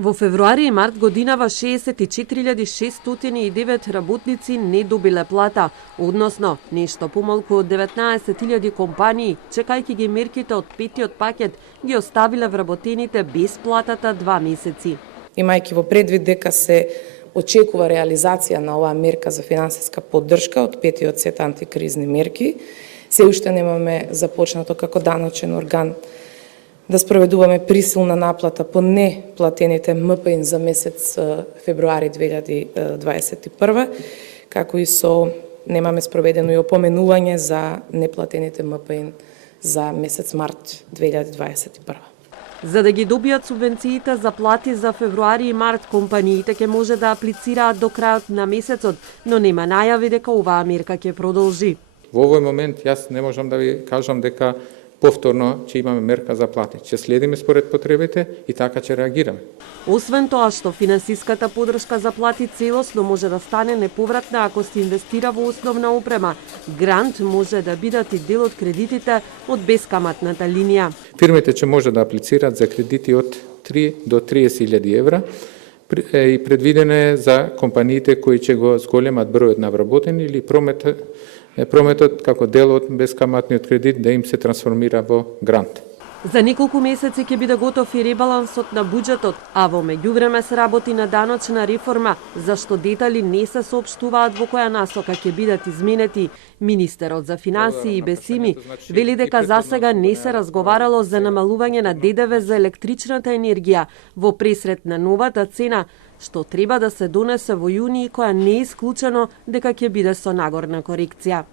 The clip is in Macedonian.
Во февруари и март годинава 64.609 работници не добиле плата, односно нешто помалку од 19.000 компании, чекајќи ги мерките од петиот пакет, ги оставиле вработените без платата 2 месеци. Имајќи во предвид дека се очекува реализација на оваа мерка за финансиска поддршка од петиот сет антикризни мерки, се уште немаме започнато како даночен орган да спроведуваме присилна наплата по неплатените МПИН за месец февруари 2021, како и немаме спроведено и опоменување за неплатените МПИН за месец март 2021. За да ги добијат субвенциите за плати за февруари и март, компаниите ќе може да аплицираат до крајот на месецот, но нема најави дека оваа мерка ќе продолжи. Во овој момент јас не можам да ви кажам дека повторно ќе имаме мерка за плати. Ќе следиме според потребите и така ќе реагираме. Освен тоа што финансиската поддршка за плати целосно може да стане неповратна ако се инвестира во основна опрема, грант може да бидат и дел од кредитите од бескаматната линија. Фирмите ќе може да аплицираат за кредити од 3 до 30.000 евра и предвидено е за компаниите кои ќе го зголемат бројот на вработени или прометот како дел од бескаматниот кредит да им се трансформира во грант. За неколку месеци ќе биде готов и ребалансот на буџетот, а во меѓувреме се работи на даночна реформа, зашто детали не се соопштуваат во која насока ќе бидат изменети. Министерот за финансии Бесими вели дека засега не се разговарало за намалување на ДДВ за електричната енергија во пресрет на новата цена, што треба да се донесе во јуни и која не е исклучено дека ќе биде со нагорна корекција.